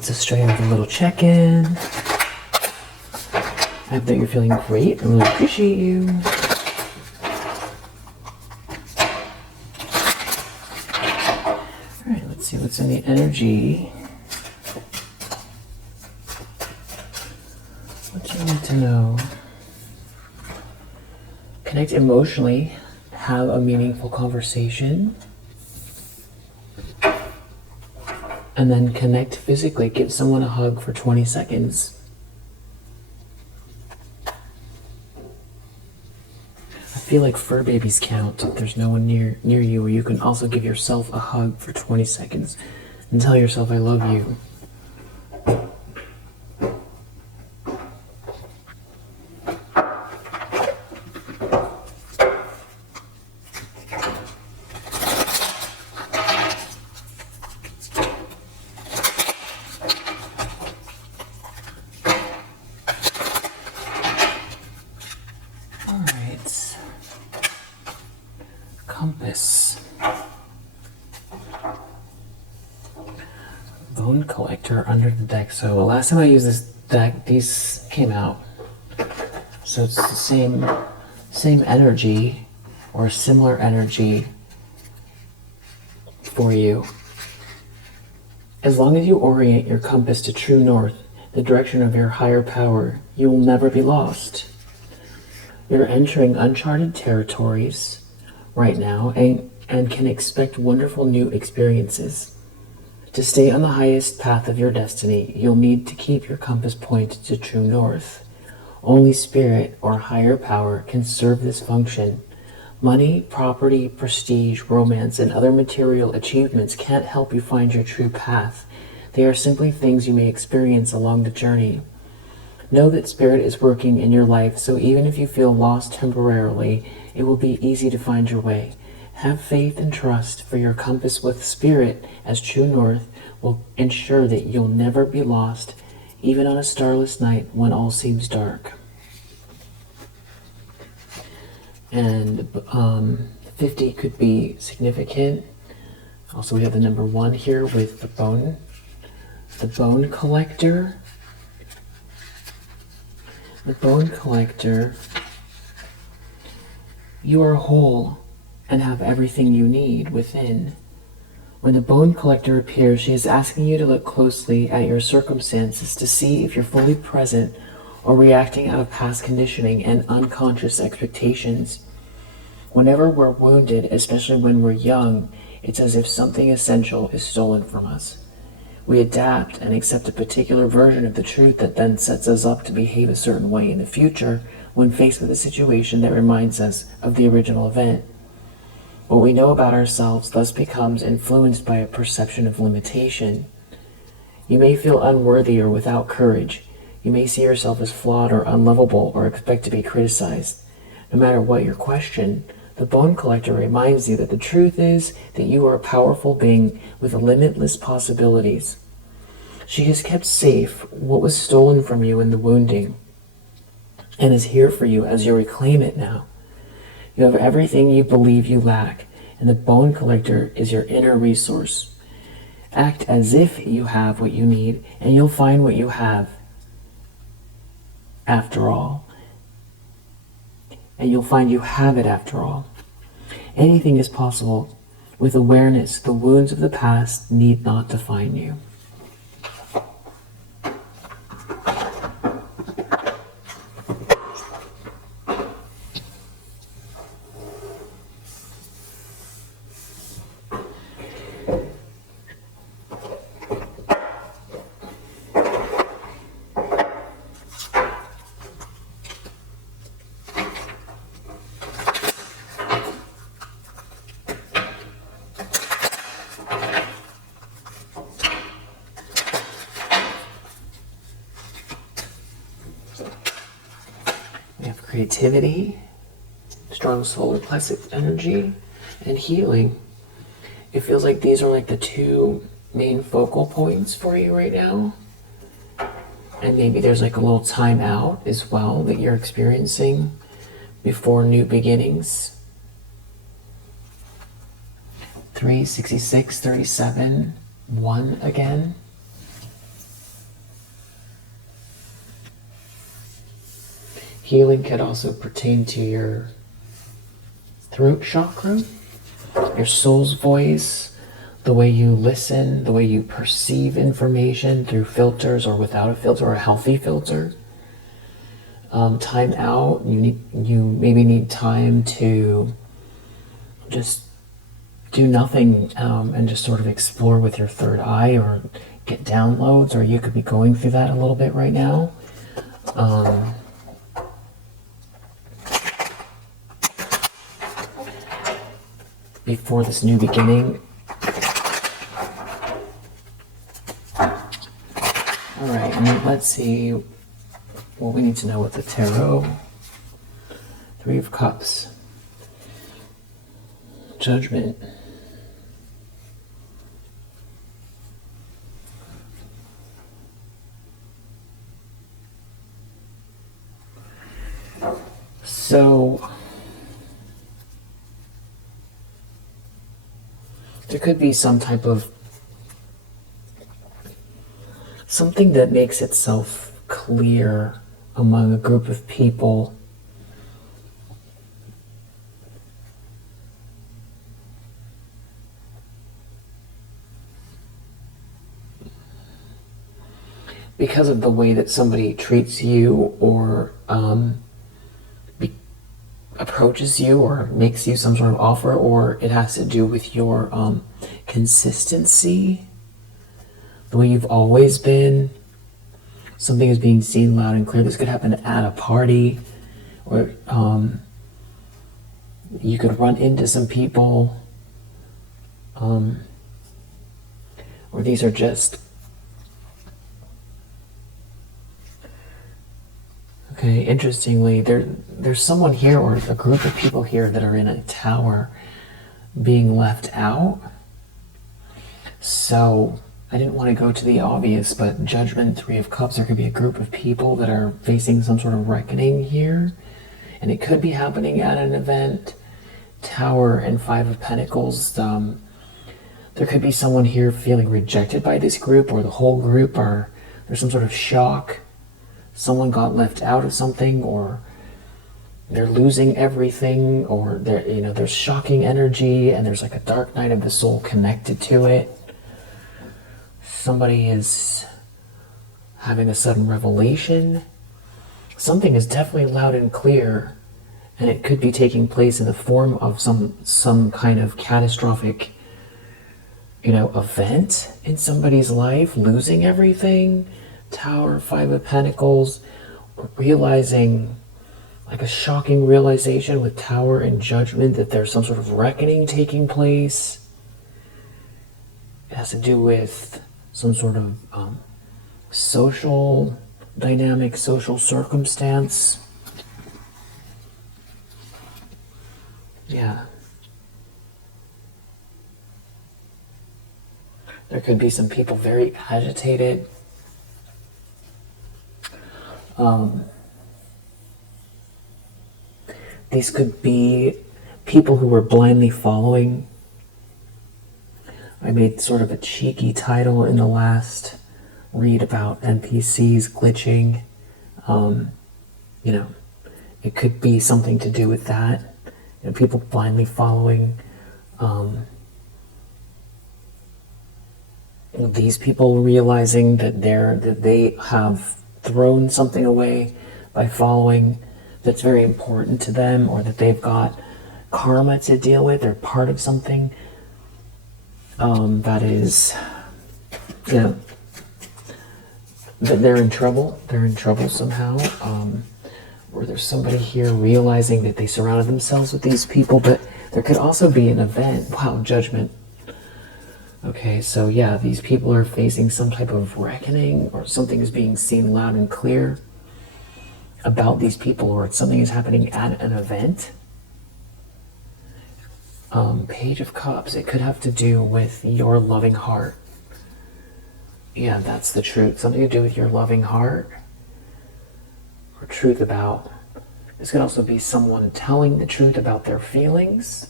let's just straight have a little check-in. I hope that you're feeling great. I really appreciate you. Alright, let's see what's in the energy. What do you need to know? Connect emotionally. Have a meaningful conversation. And then connect physically. Give someone a hug for 20 seconds. I feel like fur babies count if there's no one near you, or you can also give yourself a hug for 20 seconds and tell yourself I love you. Compass. Bone collector under the deck. So last time I used this deck, these came out. So it's the same energy or similar energy for you. As long as you orient your compass to true north, the direction of your higher power, you will never be lost. You're entering uncharted territories right now and can expect wonderful new experiences. To stay on the highest path of your destiny, you'll need to keep your compass pointed to true north. Only spirit or higher power can serve this function. Money, property, prestige, romance, and other material achievements can't help you find your true path. They are simply things you may experience along the journey. Know that spirit is working in your life, so even if you feel lost temporarily, it will be easy to find your way. Have faith and trust, for your compass with spirit as true north will ensure that you'll never be lost, even on a starless night when all seems dark. And 50 could be significant. Also, we have the number 1 here with the bone collector. The bone collector. You are whole and have everything you need within. When the bone collector appears, she is asking you to look closely at your circumstances to see if you're fully present or reacting out of past conditioning and unconscious expectations. Whenever we're wounded, especially when we're young, it's as if something essential is stolen from us. We adapt and accept a particular version of the truth that then sets us up to behave a certain way in the future when faced with a situation that reminds us of the original event. What we know about ourselves thus becomes influenced by a perception of limitation. You may feel unworthy or without courage. You may see yourself as flawed or unlovable or expect to be criticized. No matter what your question, the bone collector reminds you that the truth is that you are a powerful being with limitless possibilities. She has kept safe what was stolen from you in the wounding and is here for you as you reclaim it now. You have everything you believe you lack, and the bone collector is your inner resource. Act as if you have what you need, and you'll find what you have after all. And you'll find you have it after all. Anything is possible. With awareness, the wounds of the past need not define you. We have creativity, strong solar plexus energy, and healing. It feels like these are like the 2 main focal points for you right now. And maybe there's like a little time out as well that you're experiencing before new beginnings. 3, 66, 37, 1 again. Healing could also pertain to your throat chakra, your soul's voice, the way you listen, the way you perceive information through filters or without a filter or a healthy filter. Time out. You maybe need time to just do nothing and just sort of explore with your third eye or get downloads, or you could be going through that a little bit right now. Before this new beginning. Alright, and let's see what we need to know with the tarot. Three of Cups. Judgment. So there could be some type of something that makes itself clear among a group of people. Because of the way that somebody treats you or approaches you or makes you some sort of offer, or it has to do with your consistency, the way you've always been. Something is being seen loud and clear. This could happen at a party, or you could run into some people, or these are just okay. Interestingly, there's someone here or a group of people here that are in a tower being left out. So I didn't want to go to the obvious, but Judgment, Three of Cups, there could be a group of people that are facing some sort of reckoning here, and it could be happening at an event. Tower and Five of Pentacles. There could be someone here feeling rejected by this group or the whole group, or there's some sort of shock. Someone got left out of something, or they're losing everything, or there's shocking energy, and there's like a dark night of the soul connected to it. Somebody is having a sudden revelation. Something is definitely loud and clear, and it could be taking place in the form of some kind of catastrophic, event in somebody's life, losing everything. Tower, Five of Pentacles, realizing, like a shocking realization with Tower and Judgment, that there's some sort of reckoning taking place. It has to do with some sort of social dynamic, social circumstance. Yeah. There could be some people very agitated. These could be people who were blindly following. I made sort of a cheeky title in the last read about NPCs glitching. It could be something to do with that. People blindly following. These people realizing that they have thrown something away by following that's very important to them, or that they've got karma to deal with. They're part of something that is, that they're in trouble. They're in trouble somehow. Or there's somebody here realizing that they surrounded themselves with these people, but there could also be an event. Wow, Judgment. Okay, so yeah, these people are facing some type of reckoning, or something is being seen loud and clear about these people, or something is happening at an event. Page of Cups, it could have to do with your loving heart. Yeah, that's the truth. Something to do with your loving heart, or truth about. This could also be someone telling the truth about their feelings,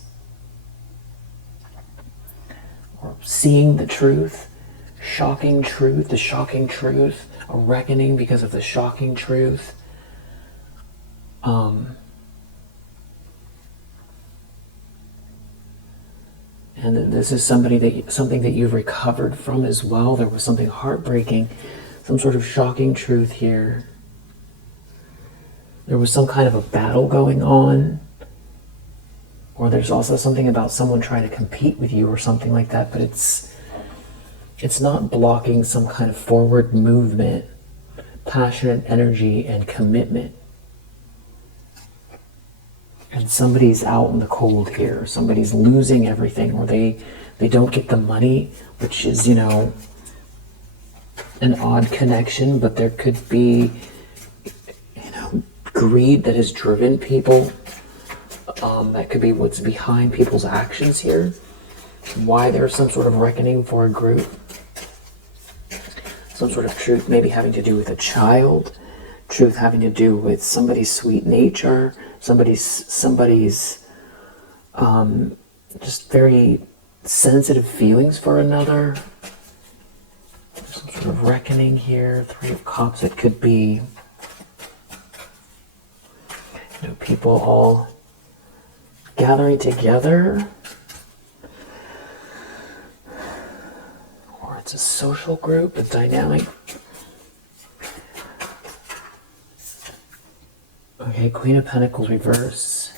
or seeing the truth, the shocking truth, a reckoning because of the shocking truth. And this is something that you've recovered from as well. There was something heartbreaking, some sort of shocking truth here. There was some kind of a battle going on. Or there's also something about someone trying to compete with you or something like that, but it's not blocking some kind of forward movement, passionate energy, and commitment. And somebody's out in the cold here. Somebody's losing everything, or they don't get the money, which is, an odd connection, but there could be, greed that has driven people. That could be what's behind people's actions here. Why there's some sort of reckoning for a group. Some sort of truth maybe having to do with a child. Truth having to do with somebody's sweet nature. Somebody's just very sensitive feelings for another. There's some sort of reckoning here. Three of Cups. It could be people all gathering together, or it's a social group, a dynamic. Okay, Queen of Pentacles reverse.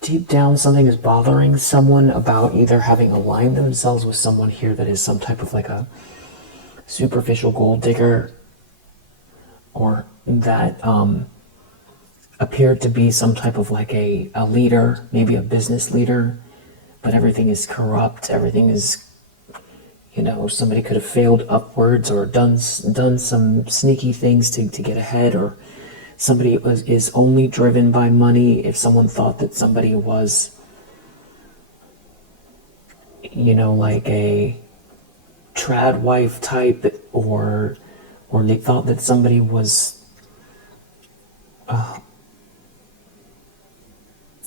Deep down, something is bothering someone about either having aligned themselves with someone here that is some type of like a superficial gold digger, or that appeared to be some type of like a leader, maybe a business leader, but everything is corrupt. Everything is, somebody could have failed upwards or done some sneaky things to get ahead, or somebody is only driven by money. If someone thought that somebody was, like a trad wife type, or they thought that somebody was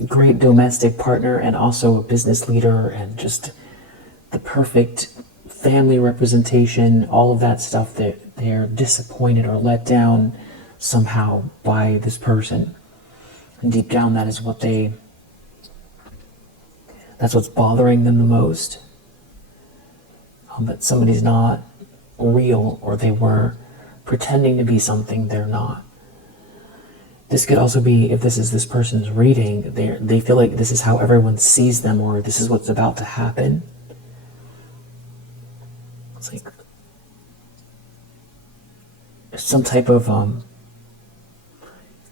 great domestic partner and also a business leader and just the perfect family representation, all of that stuff, that they're disappointed or let down somehow by this person. And deep down, that's what's bothering them the most. That somebody's not real, or they were pretending to be something they're not. This could also be, if this is this person's reading, they feel like this is how everyone sees them, or this is what's about to happen. It's like some type of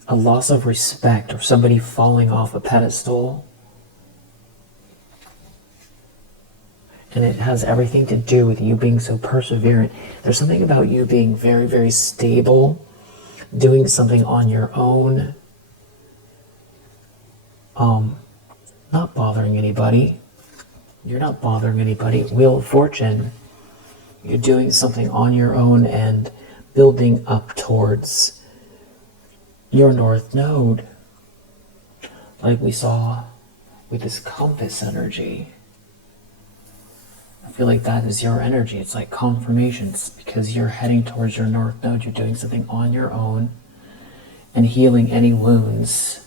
a loss of respect, or somebody falling off a pedestal. And it has everything to do with you being so perseverant. There's something about you being very, very stable, doing something on your own, not bothering anybody. You're not bothering anybody. Wheel of Fortune. You're doing something on your own and building up towards your North Node, like we saw with this compass energy. I feel like that is your energy. It's like confirmations, because you're heading towards your North Node. You're doing something on your own and healing any wounds,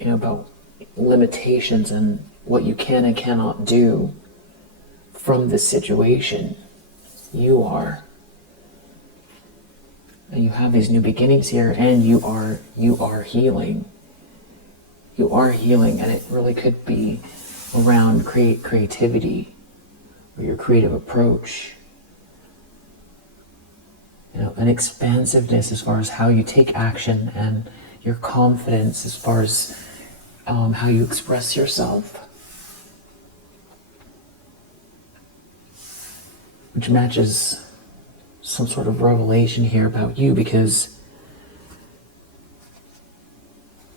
about limitations and what you can and cannot do from this situation. You are. And you have these new beginnings here, and you are healing. You are healing, and it really could be around creativity, or your creative approach. An expansiveness as far as how you take action, and your confidence as far as how you express yourself. Which matches some sort of revelation here about you, because,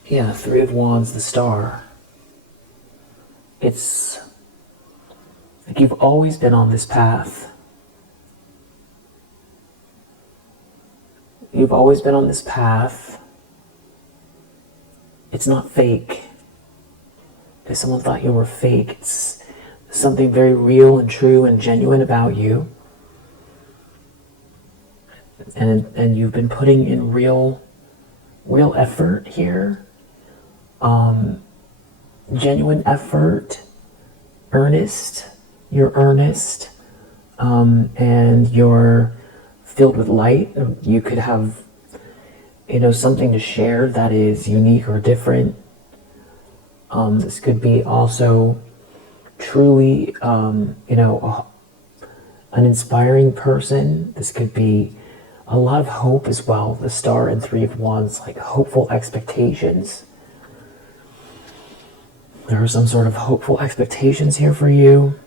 Three of Wands, the Star. It's like you've always been on this path. You've always been on this path. It's not fake. If someone thought you were fake, it's something very real and true and genuine about you. and you've been putting in real effort here, genuine effort, you're earnest, and you're filled with light. You could have, something to share that is unique or different. This could be also truly, an inspiring person. This could be a lot of hope as well. The Star and Three of Wands, like hopeful expectations. There are some sort of hopeful expectations here for you.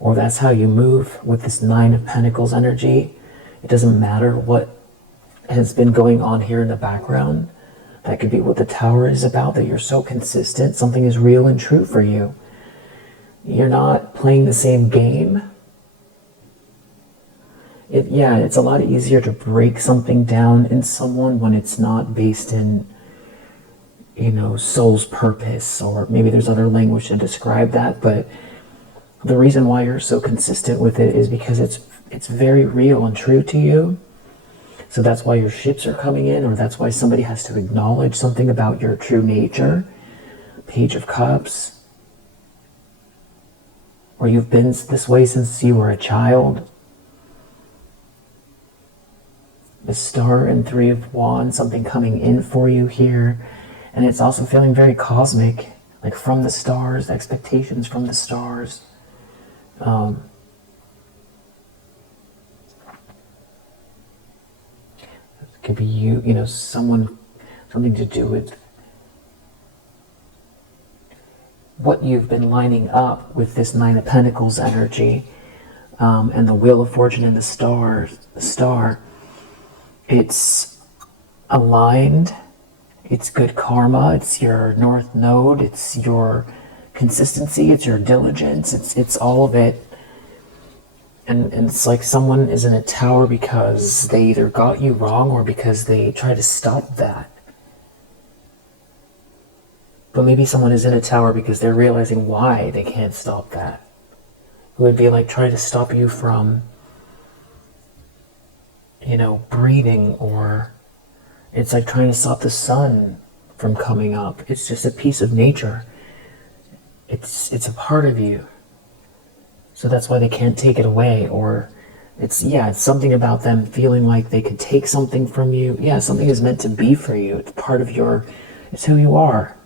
Or that's how you move with this Nine of Pentacles energy. It doesn't matter what has been going on here in the background. That could be what the Tower is about, that you're so consistent. Something is real and true for you. You're not playing the same game. It's a lot easier to break something down in someone when it's not based in, soul's purpose, or maybe there's other language to describe that, but the reason why you're so consistent with it is because it's very real and true to you. So that's why your ships are coming in, or that's why somebody has to acknowledge something about your true nature. Page of Cups. Or you've been this way since you were a child. The Star and Three of Wands, something coming in for you here. And it's also feeling very cosmic, like from the stars, expectations from the stars. It could be you, something to do with what you've been lining up with this Nine of Pentacles energy, and the Wheel of Fortune and the star. It's aligned. It's good karma. It's your North Node. It's your consistency. It's your diligence. It's all of it. And it's like someone is in a tower because they either got you wrong or because they try to stop that. But maybe someone is in a tower because they're realizing why they can't stop that. It would be like trying to stop you from, breathing, or it's like trying to stop the sun from coming up. It's just a piece of nature. It's a part of you. So that's why they can't take it away. Or it's something about them feeling like they could take something from you. Yeah, something is meant to be for you. It's part of it's who you are.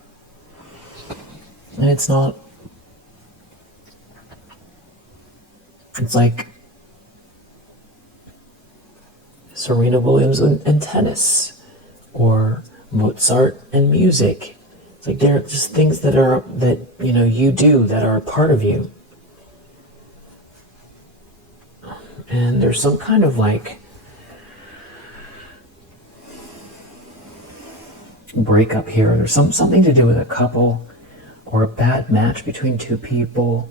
And it's like Serena Williams and tennis, or Mozart and music. It's like they're just things that you do that are a part of you. And there's some kind of like breakup here. There's something to do with a couple, or a bad match between two people,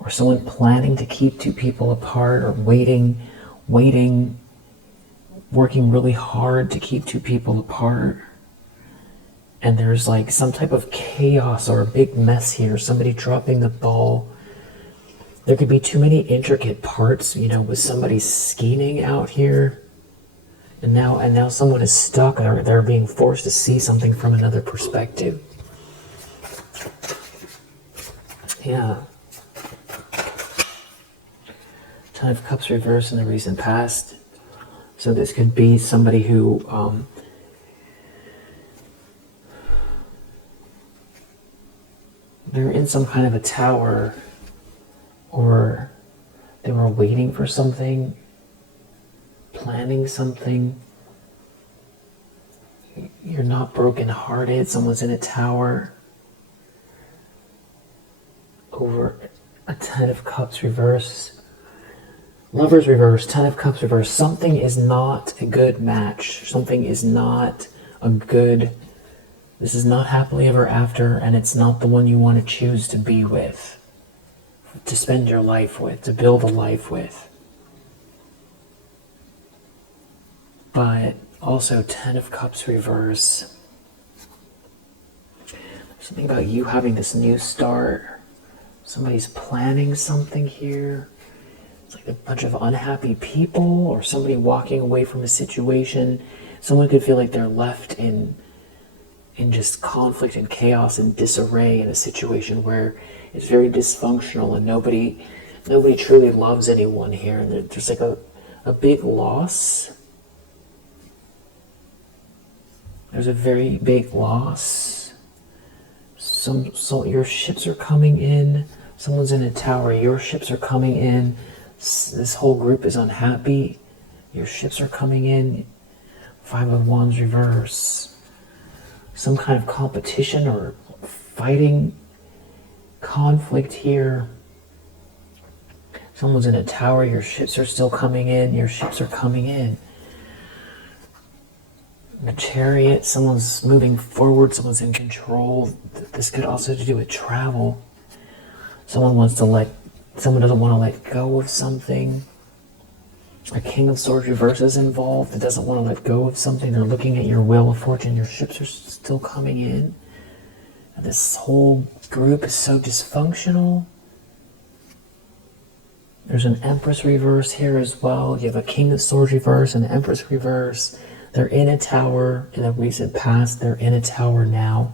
or someone planning to keep two people apart, or waiting, working really hard to keep two people apart. And there's like some type of chaos or a big mess here, somebody dropping the ball. There could be too many intricate parts, with somebody scheming out here. And now someone is stuck, or they're being forced to see something from another perspective. Yeah. Ten of Cups reversed in the recent past. So this could be somebody who they're in some kind of a tower, or they were waiting for something, planning something. You're not broken-hearted. Someone's in a tower over a Ten of Cups reverse. Lovers reverse, Ten of Cups reverse. Something is not a good match. Something is not this is not happily ever after, and it's not the one you want to choose to be with, to spend your life with, to build a life with. But also Ten of Cups reverse. Something about you having this new start. Somebody's planning something here. It's like a bunch of unhappy people, or somebody walking away from a situation. Someone could feel like they're left in just conflict and chaos and disarray in a situation where it's very dysfunctional and nobody truly loves anyone here. And there's like a big loss. There's a very big loss. So your ships are coming in. Someone's in a tower. Your ships are coming in. This whole group is unhappy. Your ships are coming in. Five of Wands reverse. Some kind of competition or fighting, conflict here. Someone's in a tower. Your ships are still coming in. Your ships are coming in. The Chariot. Someone's moving forward. Someone's in control. This could also have to do with travel. Someone doesn't want to let go of something. A King of Swords reverse is involved that doesn't want to let go of something. They're looking at your Wheel of Fortune. Your ships are still coming in. And this whole group is so dysfunctional. There's an Empress reverse here as well. You have a King of Swords reverse and an Empress reverse. They're in a tower in the recent past. They're in a tower now.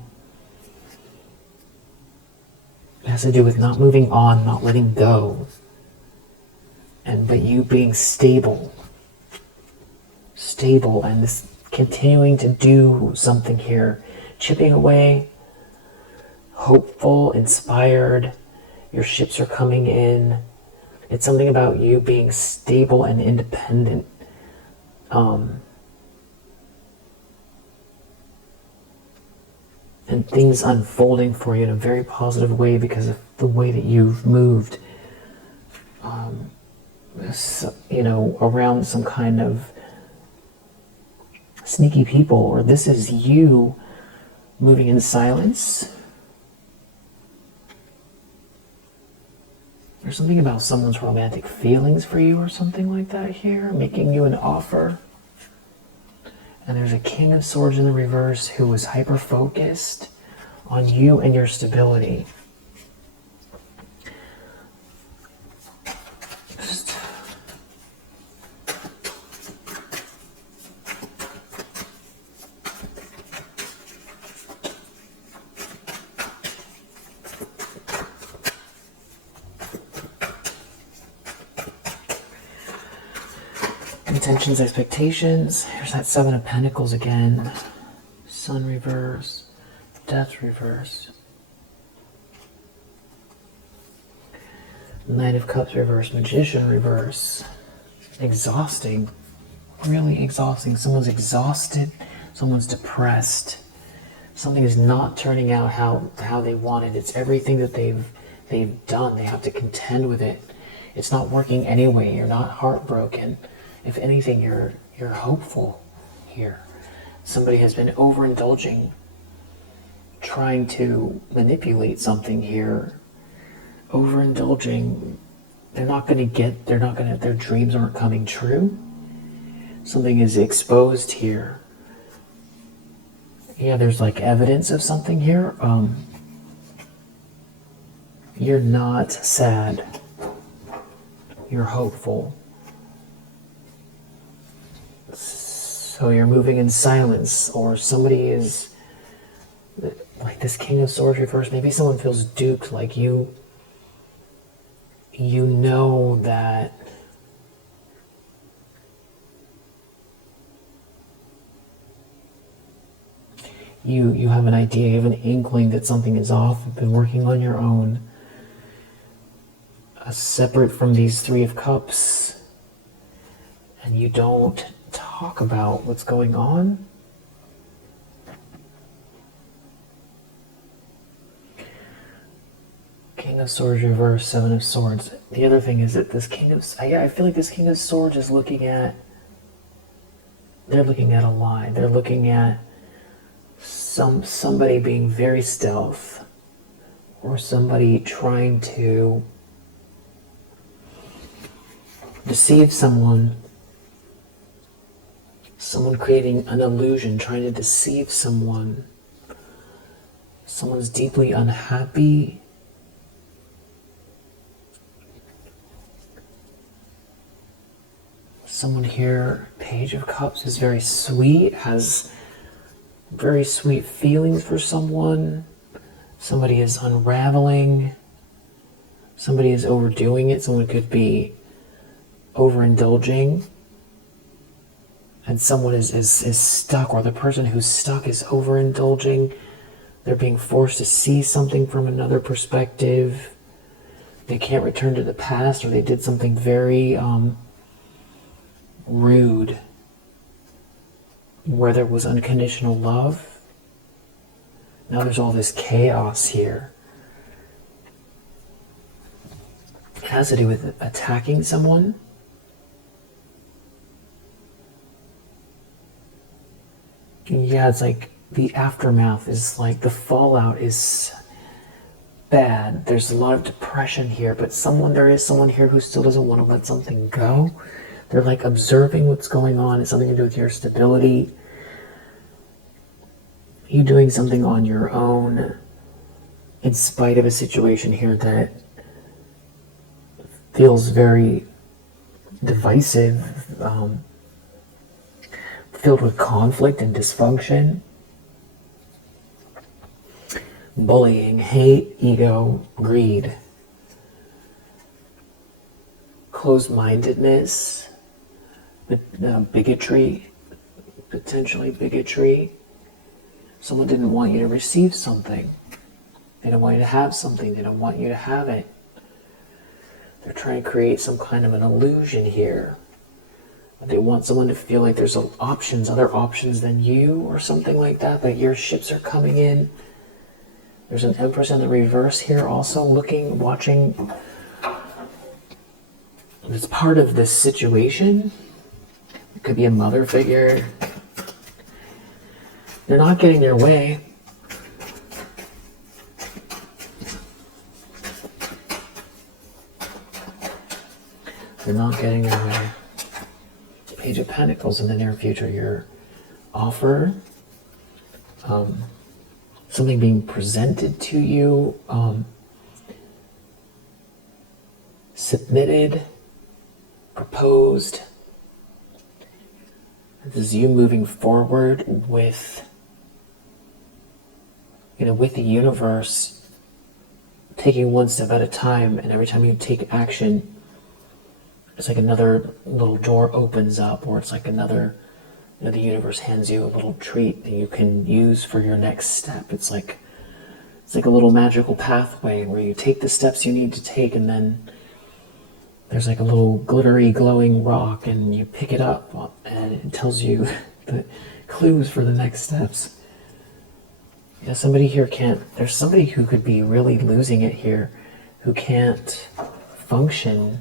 It has to do with not moving on, not letting go. But you being stable, and this continuing to do something here, chipping away, hopeful, inspired. Your ships are coming in. It's something about you being stable and independent. And things unfolding for you in a very positive way because of the way that you've moved. Around some kind of sneaky people, or this is you moving in silence. There's something about someone's romantic feelings for you or something like that here, making you an offer. And there's a King of Swords in the reverse who is hyper-focused on you and your stability. Intentions, expectations. Here's that Seven of Pentacles again. Sun reverse. Death reverse. Knight of Cups reverse. Magician reverse. Exhausting. Really exhausting. Someone's exhausted. Someone's depressed. Something is not turning out how they wanted. It's everything that they've done. They have to contend with it. It's not working anyway. You're not heartbroken. If anything, you're hopeful here. Somebody has been overindulging, trying to manipulate something here. Overindulging. Their dreams aren't coming true. Something is exposed here. Yeah, there's like evidence of something here. You're not sad. You're hopeful. So you're moving in silence, or somebody is like this King of Swords reverse. Maybe someone feels duped, like you know that you have an idea, you have an inkling that something is off. You've been working on your own, separate from these Three of Cups, and you don't talk about what's going on. King of Swords reverse, Seven of Swords. The other thing is that this I feel like this King of Swords is they're looking at a lie. They're looking at somebody being very stealth, or somebody trying to deceive someone. Someone creating an illusion, trying to deceive someone. Someone's deeply unhappy. Someone here, Page of Cups, is very sweet, has very sweet feelings for someone. Somebody is unraveling. Somebody is overdoing it. Someone could be overindulging. And someone is stuck, or the person who's stuck is overindulging. They're being forced to see something from another perspective. They can't return to the past, or they did something very rude where there was unconditional love. Now there's all this chaos here. It has to do with attacking someone. Yeah, it's like the aftermath is like the fallout is bad. There's a lot of depression here, but there is someone here who still doesn't want to let something go. They're like observing what's going on. It's something to do with your stability. You doing something on your own in spite of a situation here that feels very divisive, filled with conflict and dysfunction, bullying, hate, ego, greed, closed-mindedness, bigotry, potentially bigotry. Someone didn't want you to receive something. They don't want you to have something. They don't want you to have it. They're trying to create some kind of an illusion here. They want someone to feel like there's other options than you, or something like that, that your ships are coming in. There's an Empress in the reverse here also watching. It's part of this situation. It could be a mother figure. They're not getting their way. They're not getting their way. Page of Pentacles in the near future. Your offer, something being presented to you, submitted, proposed. This is you moving forward with the universe, taking one step at a time, and every time you take action, it's like another little door opens up, or it's like another, the universe hands you a little treat that you can use for your next step. It's like a little magical pathway where you take the steps you need to take, and then there's like a little glittery, glowing rock, and you pick it up, and it tells you the clues for the next steps. Yeah, somebody here there's somebody who could be really losing it here, who can't function.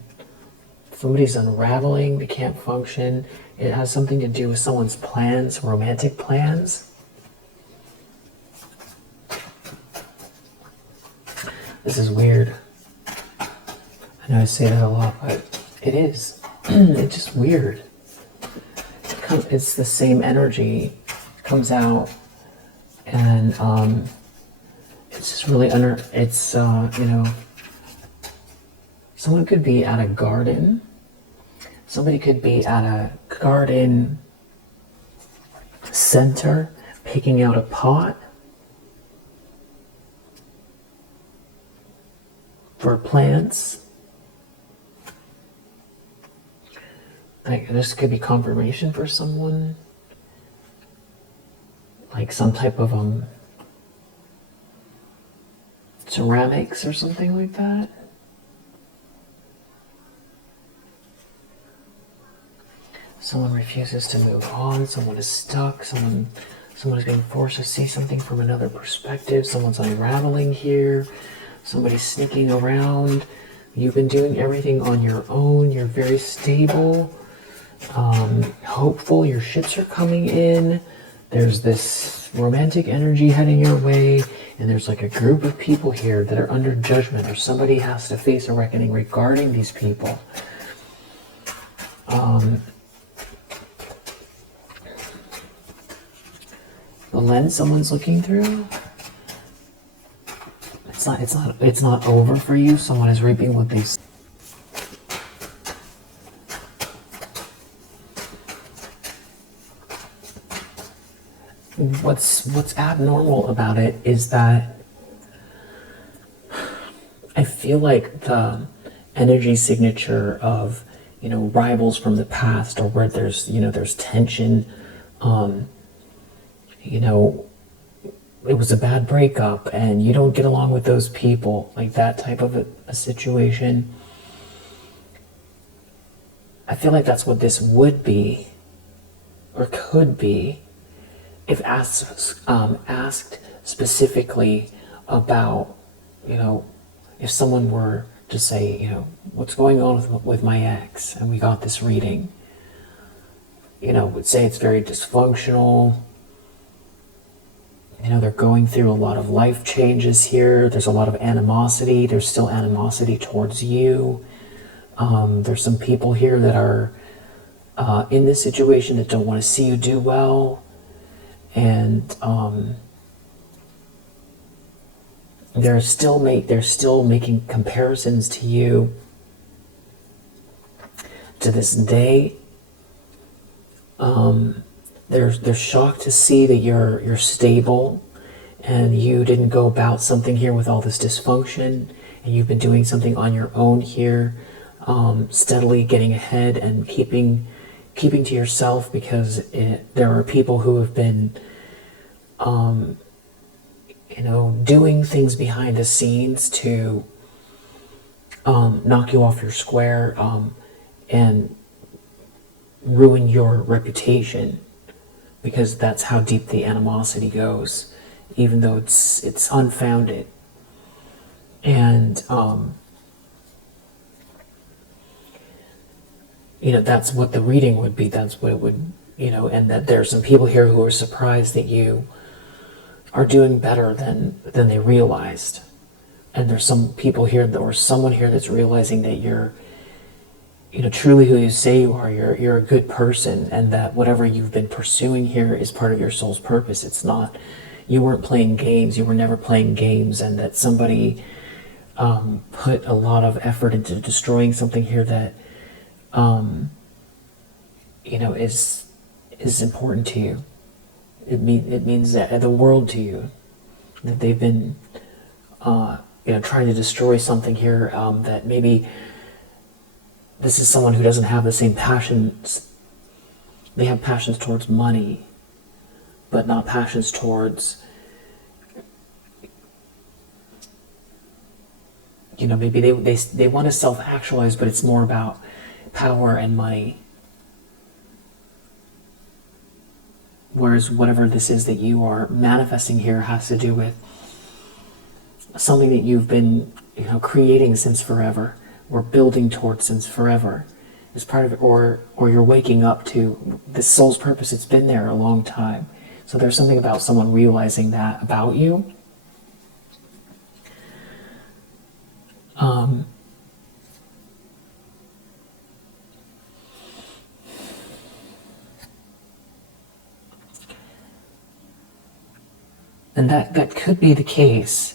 Somebody's unraveling, they can't function. It has something to do with someone's plans, romantic plans. This is weird. I know I say that a lot, but it is. It's just weird. It's the same energy comes out, and it's just really someone could be at a garden. Somebody could be at a garden center picking out a pot for plants. Like, this could be confirmation for someone. Like some type of ceramics or something like that. Someone refuses to move on. Someone is stuck. Someone is being forced to see something from another perspective. Someone's unraveling here. Somebody's sneaking around. You've been doing everything on your own. You're very stable, hopeful. Your ships are coming in. There's this romantic energy heading your way, and there's like a group of people here that are under judgment, or somebody has to face a reckoning regarding these people. The lens someone's looking through, it's not over for you. Someone is reaping what they sow. what's abnormal about it is that I feel like the energy signature of, rivals from the past, or where there's tension, you know, it was a bad breakup and you don't get along with those people, like that type of a situation. I feel like that's what this would be, or could be, if asked specifically about, if someone were to say, what's going on with my ex, and we got this reading, would say it's very dysfunctional. They're going through a lot of life changes here. There's a lot of animosity. There's still animosity towards you. There's some people here that are in this situation that don't want to see you do well. And they're still making comparisons to you to this day. They're shocked to see that you're stable, and you didn't go about something here with all this dysfunction, and you've been doing something on your own here, steadily getting ahead and keeping to yourself, because there are people who have been doing things behind the scenes to knock you off your square, and ruin your reputation, because that's how deep the animosity goes, even though it's unfounded. And that's what the reading would be. That's what it would, and that there's some people here who are surprised that you are doing better than they realized. And there's some people here, or someone here, that's realizing that you're, truly who you say you are. You're a good person, and that whatever you've been pursuing here is part of your soul's purpose. It's not, you weren't playing games. You were never playing games, and that somebody put a lot of effort into destroying something here that, is important to you. It means that the world to you, that they've been, trying to destroy something here, that maybe this is someone who doesn't have the same passions. They have passions towards money, but not passions towards, maybe they want to self-actualize, but it's more about power and money. Whereas whatever this is that you are manifesting here has to do with something that you've been, creating since forever, or building towards since forever. As part of it, or you're waking up to this soul's purpose. It's been there a long time. So there's something about someone realizing that about you. And that could be the case.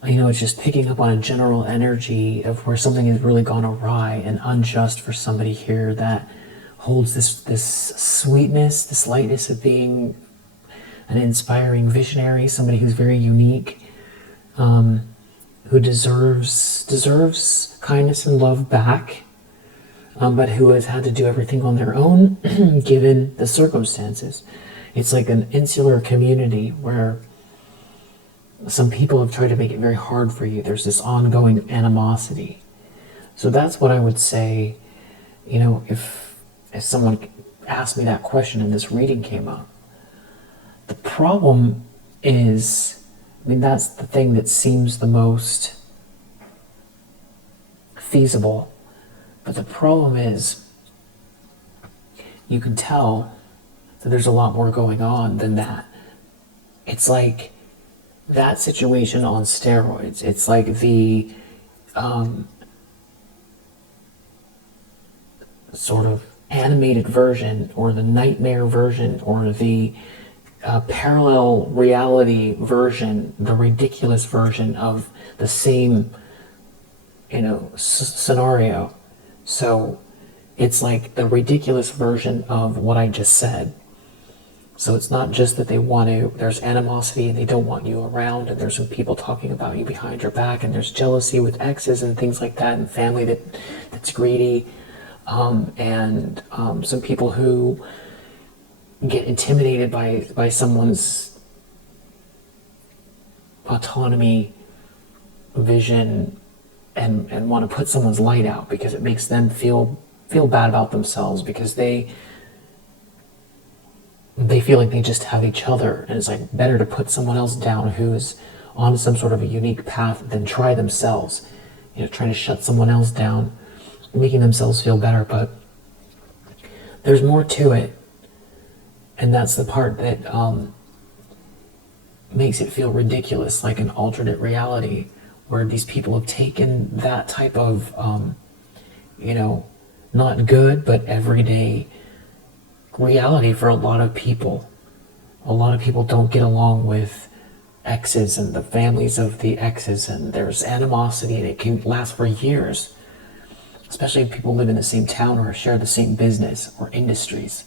It's just picking up on a general energy of where something has really gone awry and unjust for somebody here that holds this sweetness, this lightness of being an inspiring visionary, somebody who's very unique, who deserves kindness and love back, but who has had to do everything on their own given the circumstances. It's like an insular community where some people have tried to make it very hard for you. There's this ongoing animosity. So that's what I would say, if someone asked me that question and this reading came up. The problem is, that's the thing that seems the most feasible. But the problem is, you can tell that there's a lot more going on than that. It's like that situation on steroids. It's like the sort of animated version, or the nightmare version, or the parallel reality version, the ridiculous version of the same, scenario. So it's like the ridiculous version of what I just said. So it's not just that there's animosity and they don't want you around, and there's some people talking about you behind your back, and there's jealousy with exes and things like that, and family that's greedy, and some people who get intimidated by someone's autonomy, vision, and want to put someone's light out because it makes them feel bad about themselves, because they feel like they just have each other, and it's like better to put someone else down who's on some sort of a unique path than try themselves, trying to shut someone else down, making themselves feel better. But there's more to it, and that's the part that makes it feel ridiculous, like an alternate reality where these people have taken that type of not good but everyday reality for a lot of people. A lot of people don't get along with exes and the families of the exes, and there's animosity, and it can last for years, especially if people live in the same town or share the same business or industries.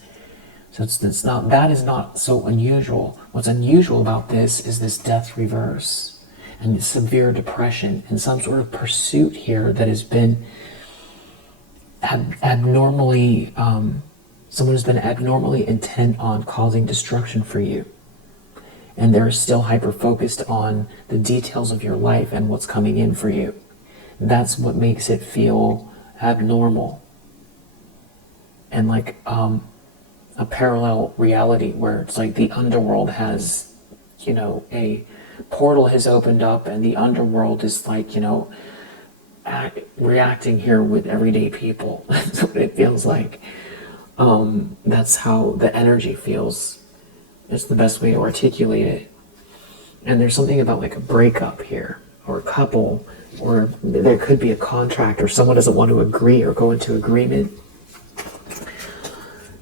So that is not so unusual. What's unusual about this is this death reverse and severe depression and some sort of pursuit here that has been abnormally someone has been abnormally intent on causing destruction for you. And they're still hyper-focused on the details of your life and what's coming in for you. That's what makes it feel abnormal. And like a parallel reality where it's like the underworld has, a portal has opened up, and the underworld is like, reacting here with everyday people. That's what it feels like. That's how the energy feels. It's the best way to articulate it. And there's something about like a breakup here, or a couple, or there could be a contract, or someone doesn't want to agree or go into agreement.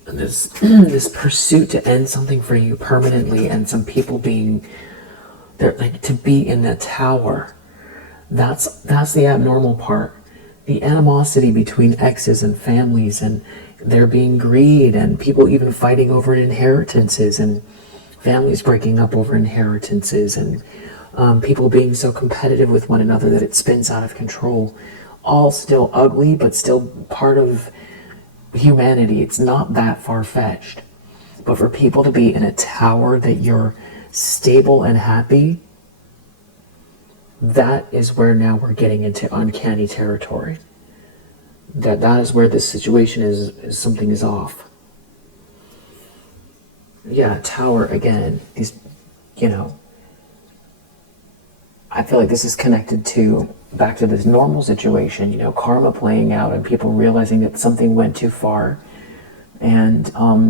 And this pursuit to end something for you permanently, and some people they're like to be in that tower. That's the abnormal part. The animosity between exes and families, and there being greed, and people even fighting over inheritances, and families breaking up over inheritances, and people being so competitive with one another that it spins out of control. All still ugly, but still part of humanity. It's not that far-fetched. But for people to be in a tower that you're stable and happy, that is where now we're getting into uncanny territory. That is where this situation is something is off. Yeah, tower again. These, I feel like this is connected back to this normal situation, karma playing out and people realizing that something went too far, and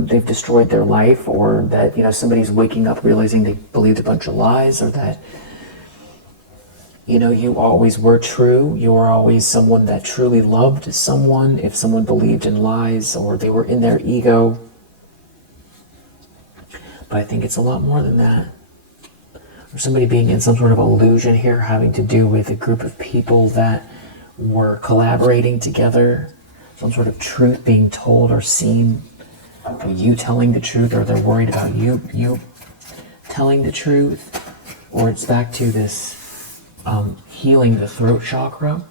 they've destroyed their life, or that, somebody's waking up realizing they believed a bunch of lies, or that, you always were true. You were always someone that truly loved someone. If someone believed in lies, or they were in their ego. But I think it's a lot more than that. Or somebody being in some sort of illusion here, having to do with a group of people that were collaborating together. Some sort of truth being told or seen. Or you telling the truth, or they're worried about you telling the truth. Or it's back to this healing the throat chakra.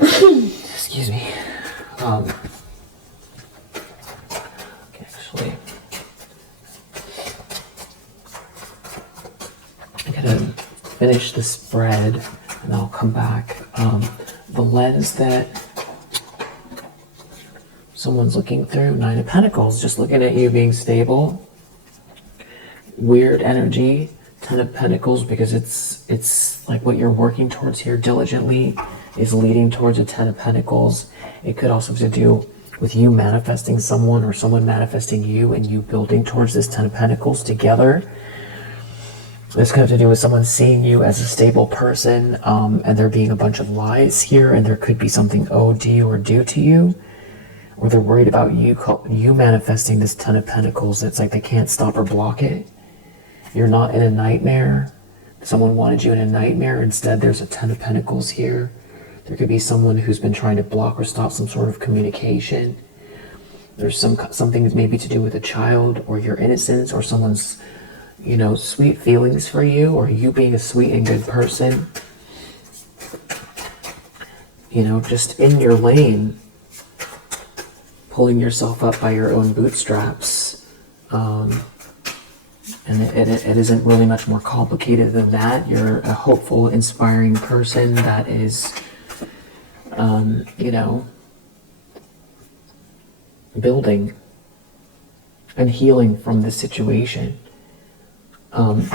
Excuse me. Actually, I gotta finish the spread and I'll come back. The lens that someone's looking through, Nine of Pentacles, just looking at you being stable. Weird energy, Ten of Pentacles, because it's like what you're working towards here diligently is leading towards a Ten of Pentacles. It could also have to do with you manifesting someone, or someone manifesting you, and you building towards this Ten of Pentacles together. This could have to do with someone seeing you as a stable person, and there being a bunch of lies here, and there could be something owed to you or due to you, or they're worried about you manifesting this Ten of Pentacles. It's like they can't stop or block it. You're not in a nightmare. Someone wanted you in a nightmare. Instead, there's a Ten of Pentacles here. There could be someone who's been trying to block or stop some sort of communication. There's something maybe to do with a child or your innocence or someone's, sweet feelings for you, or you being a sweet and good person. Just in your lane, pulling yourself up by your own bootstraps. And it isn't really much more complicated than that. You're a hopeful, inspiring person that is, building and healing from this situation.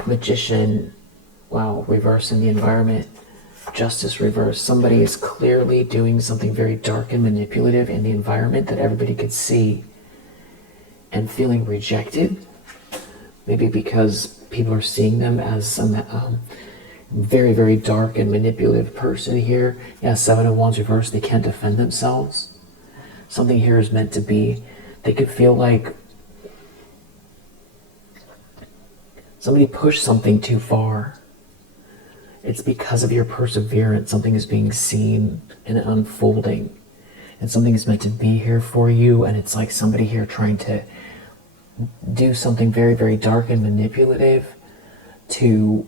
Magician, wow, reverse in the environment. Justice reverse. Somebody is clearly doing something very dark and manipulative in the environment that everybody could see, and feeling rejected. Maybe because people are seeing them as some very, very dark and manipulative person here. Yeah, 7 of Wands reverse, they can't defend themselves. Something here is meant to be, they could feel like somebody pushed something too far. It's because of your perseverance, something is being seen and unfolding. And something is meant to be here for you, and it's like somebody here trying to do something very, very dark and manipulative to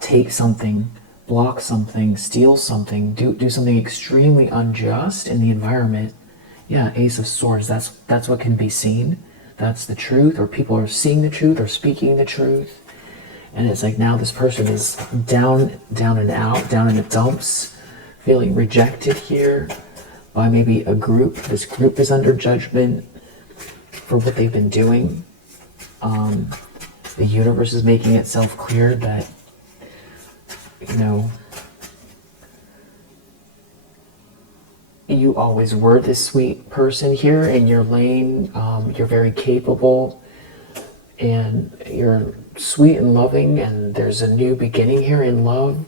take something, block something, steal something, do something extremely unjust in the environment. Yeah, Ace of Swords, that's what can be seen. That's the truth, or people are seeing the truth or speaking the truth. And it's like now this person is down and out, down in the dumps, feeling rejected here by maybe a group. This group is under judgment for what they've been doing. The universe is making itself clear that, you always were this sweet person here in your lane. You're very capable, and you're sweet and loving, and there's a new beginning here in love.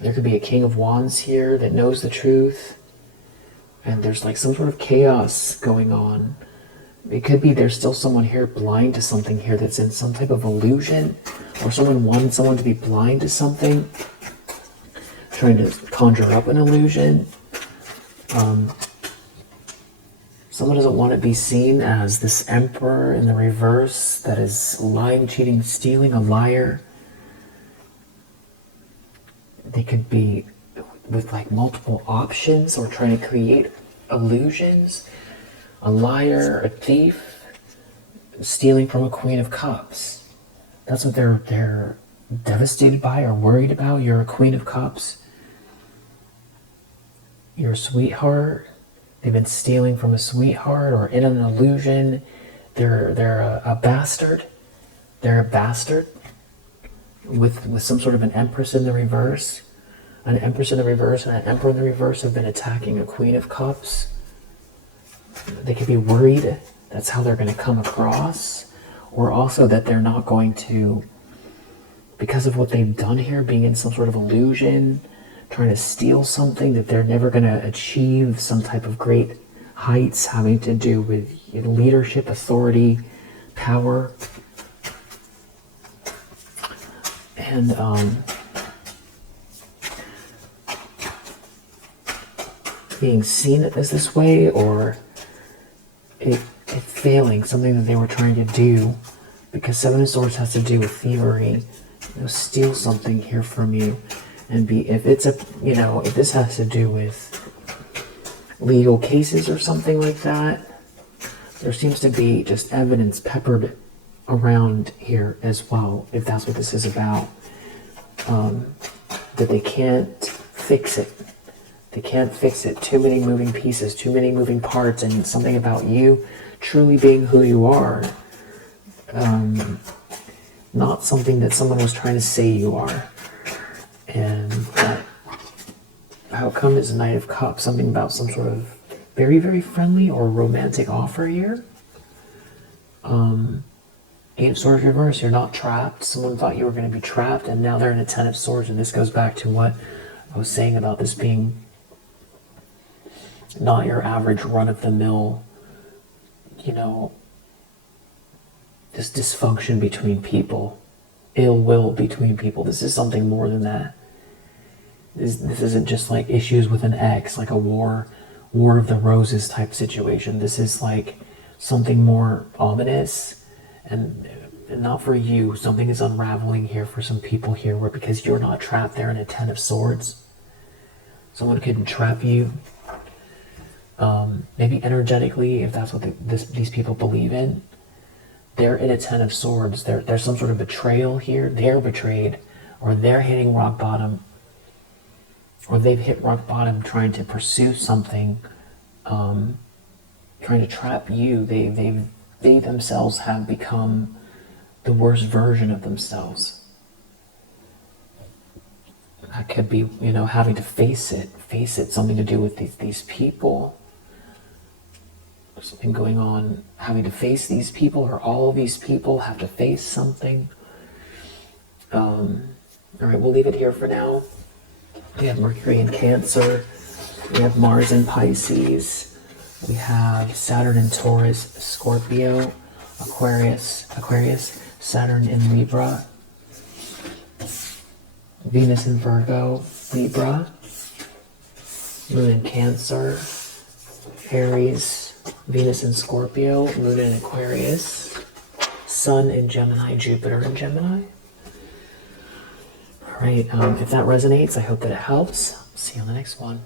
There could be a King of Wands here that knows the truth, and there's like some sort of chaos going on. It could be there's still someone here blind to something here that's in some type of illusion, or someone wanted someone to be blind to something, trying to conjure up an illusion. Someone doesn't want to be seen as this Emperor in the reverse that is lying, cheating, stealing, a liar. They could be with like multiple options or trying to create illusions. A liar, a thief, stealing from a Queen of Cups. That's what they're devastated by or worried about. You're a Queen of Cups. You're a sweetheart. They've been stealing from a sweetheart or in an illusion. They're a bastard. They're a bastard with some sort of an Empress in the reverse. An Empress in the reverse and an Emperor in the reverse have been attacking a Queen of Cups. They could be worried that's how they're going to come across, or also that they're not going to, because of what they've done here, being in some sort of illusion, trying to steal something, that they're never going to achieve some type of great heights having to do with leadership, authority, power. And being seen as this way, or it failing, something that they were trying to do, because 7 of Swords has to do with thievery. Steal something here from you, and if this has to do with legal cases or something like that, there seems to be just evidence peppered around here as well, if that's what this is about. That they can't fix it. They can't fix it. Too many moving pieces, too many moving parts, and something about you truly being who you are. Not something that someone was trying to say you are. And that outcome is Knight of Cups, something about some sort of very, very friendly or romantic offer here. 8 of Swords reverse, you're not trapped. Someone thought you were going to be trapped, and now they're in a 10 of Swords, and this goes back to what I was saying about this being not your average run-of-the-mill, this dysfunction between people, ill will between people. This is something more than that. This isn't just like issues with an ex, like a war War of the Roses type situation. This is like something more ominous and not for you. Something is unraveling here for some people here, where because you're not trapped there in a Ten of Swords, someone could trap you. Maybe energetically, if that's what these people believe in. They're in a Ten of Swords. There's some sort of betrayal here. They're betrayed, or they're hitting rock bottom, or they've hit rock bottom trying to pursue something, trying to trap you. They themselves have become the worst version of themselves. That could be, having to face it, something to do with these people. Something going on, having to face these people, or all of these people have to face something. All right, we'll leave it here for now. We have Mercury in Cancer. We have Mars in Pisces. We have Saturn in Taurus, Scorpio, Aquarius, Saturn in Libra, Venus in Virgo, Libra, Moon in Cancer, Aries, Venus in Scorpio, Moon in Aquarius, Sun in Gemini, Jupiter in Gemini. All right, if that resonates, I hope that it helps. See you on the next one.